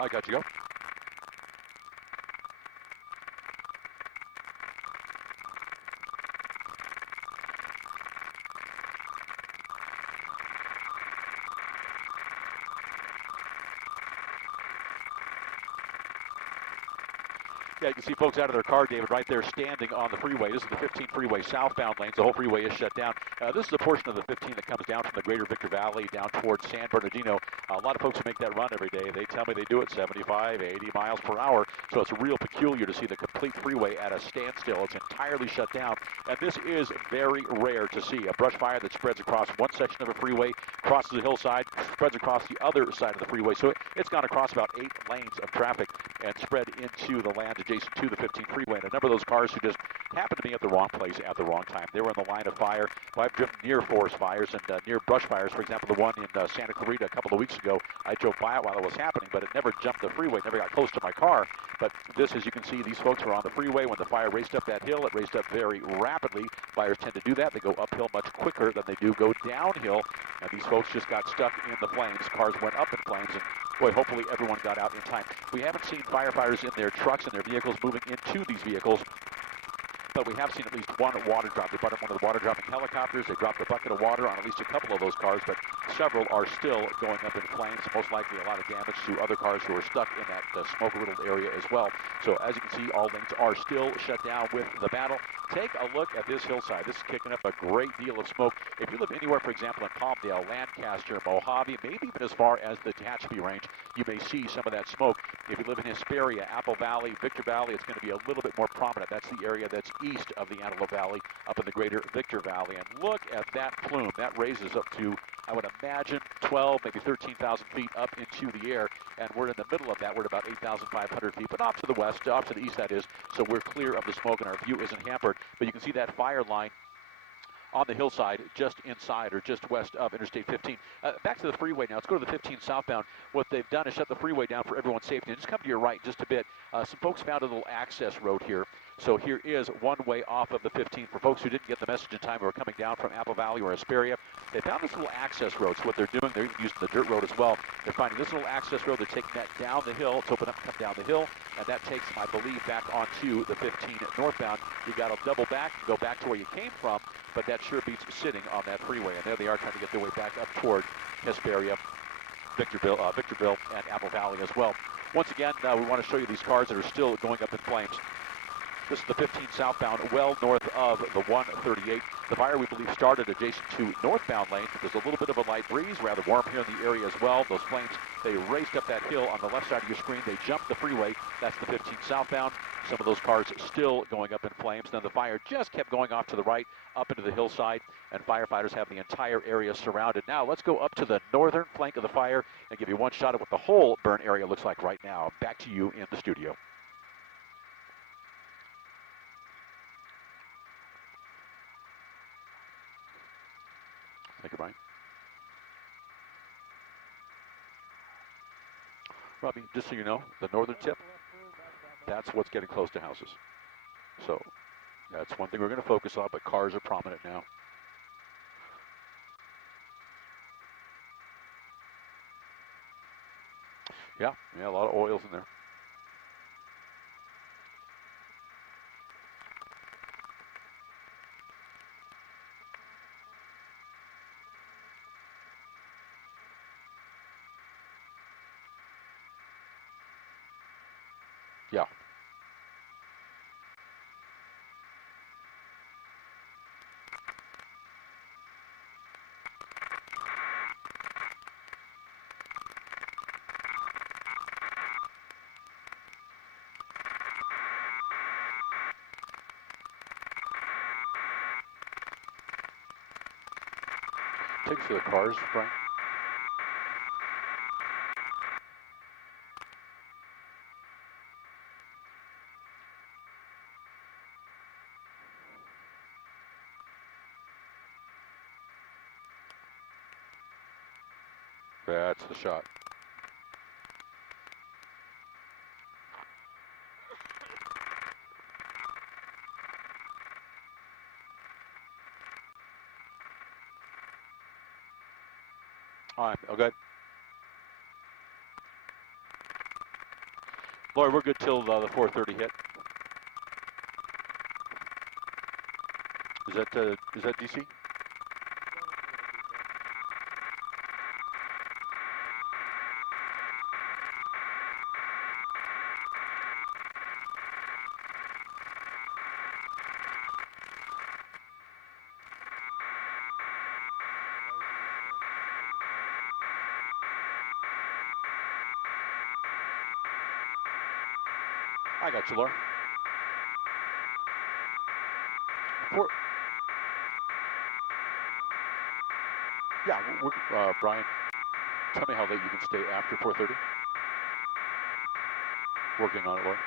I got you. Go. Yeah, you can see folks out of their car, David, right there standing on the freeway. This is the 15 freeway southbound lanes. The whole freeway is shut down. This is a portion of the 15 that comes down from the greater Victor Valley down towards San Bernardino. A lot of folks who make that run every day, they tell me they do it 75, 80 miles per hour. So it's real peculiar to see the complete freeway at a standstill. It's entirely shut down. And this is very rare to see. A brush fire that spreads across one section of a freeway, crosses the hillside, spreads across the other side of the freeway. So it's gone across about 8 lanes of traffic and spread into the land adjacent to the 15 freeway. And a number of those cars who just happened to be at the wrong place at the wrong time. They were in the line of fire. Well, I've driven near forest fires and near brush fires. For example, the one in Santa Clarita a couple of weeks ago, I drove by it while it was happening, but it never jumped the freeway, never got close to my car. But this, as you can see, these folks were on the freeway. When the fire raced up that hill, it raced up very rapidly. Fires tend to do that. They go uphill much quicker than they do go downhill. And these folks just got stuck in the flames. Cars went up in flames, and boy, hopefully everyone got out in time. We haven't seen firefighters in their trucks and their vehicles moving into these vehicles, but we have seen at least one water drop. They brought in one of the water dropping helicopters. They dropped a bucket of water on at least a couple of those cars, but several are still going up in flames. Most likely a lot of damage to other cars who are stuck in that smoke-riddled area as well. So as you can see, all lanes are still shut down with the battle. Take a look at this hillside. This is kicking up a great deal of smoke. If you live anywhere, for example, in Palmdale, Lancaster, Mojave, maybe even as far as the Tehachapi Range, you may see some of that smoke. If you live in Hesperia, Apple Valley, Victor Valley, it's going to be a little bit more prominent. That's the area that's east of the Antelope Valley, up in the greater Victor Valley. And look at that plume. That raises up to, I would imagine, 12, maybe 13,000 feet up into the air. And we're in the middle of that. We're at about 8,500 feet, but off to the west, off to the east, that is. So we're clear of the smoke, and our view isn't hampered. But you can see that fire line on the hillside just inside or just west of Interstate 15. Back to the freeway now. Let's go to the 15 southbound. What they've done is shut the freeway down for everyone's safety. And just come to your right just a bit. Some folks found a little access road here. So here is one way off of the 15 for folks who didn't get the message in time who are coming down from Apple Valley or Hesperia. They found this little access road. So what they're doing, they're even using the dirt road as well. They're finding this little access road. They're taking that down the hill. It's open up and come down the hill. And that takes, I believe, back onto the 15 northbound. You got to double back, go back to where you came from, but that sure beats sitting on that freeway. And there they are trying to get their way back up toward Hesperia, Victorville, and Apple Valley as well. Once again, we want to show you these cars that are still going up in flames. This is the 15 southbound, well north of the 138. The fire, we believe, started adjacent to northbound lanes, but there's a little bit of a light breeze, rather warm here in the area as well. Those flames, they raced up that hill on the left side of your screen. They jumped the freeway. That's the 15 southbound. Some of those cars still going up in flames. Then the fire just kept going off to the right, up into the hillside, and firefighters have the entire area surrounded. Now, let's go up to the northern flank of the fire and give you one shot at what the whole burn area looks like right now. Back to you in the studio. Thank you, Brian. Robbie, just so you know, the northern tip, that's what's getting close to houses. So that's one thing we're going to focus on, but cars are prominent now. Yeah, a lot of oils in there. Yeah. Take us to the cars, Brian. That's the shot. All right, okay. Lori, we're good till the 4:30 hit. Is that DC? I got you, Laura. Yeah, Brian, tell me how late you can stay after 4:30. Working on it, Laura.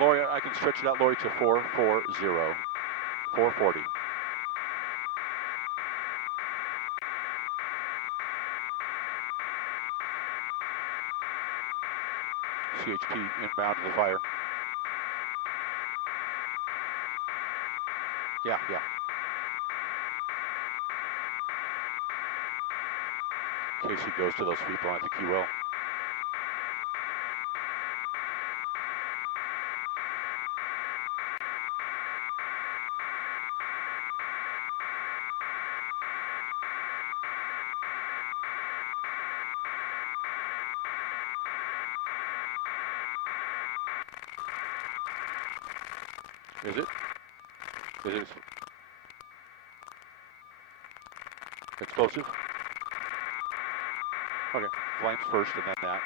Lori, I can stretch it out, Lori, to 440, 440. CHP inbound to the fire. Yeah. In case he goes to those people, I think he will. Is it explosive? Okay, flames first and then that.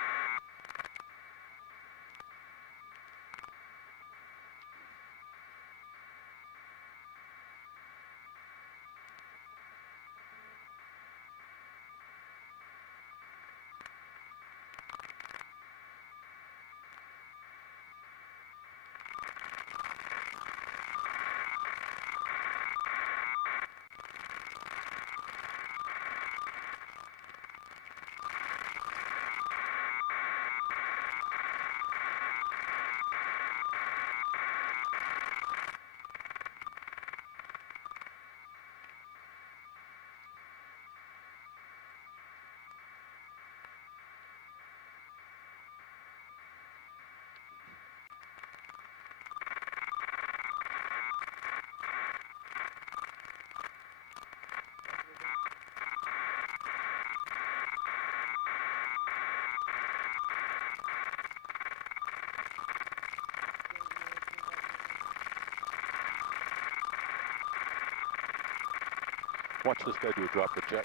Watch this guy do a drop the jet.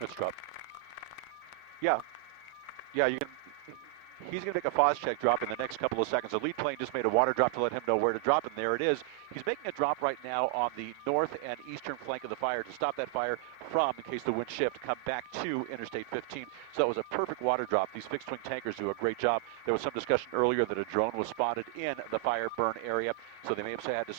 Let's drop. Yeah, you can. He's going to make a FOS check drop in the next couple of seconds. The lead plane just made a water drop to let him know where to drop, and there it is. He's making a drop right now on the north and eastern flank of the fire to stop that fire from, in case the wind shift, come back to Interstate 15. So that was a perfect water drop. These fixed-wing tankers do a great job. There was some discussion earlier that a drone was spotted in the fire burn area, so they may have had to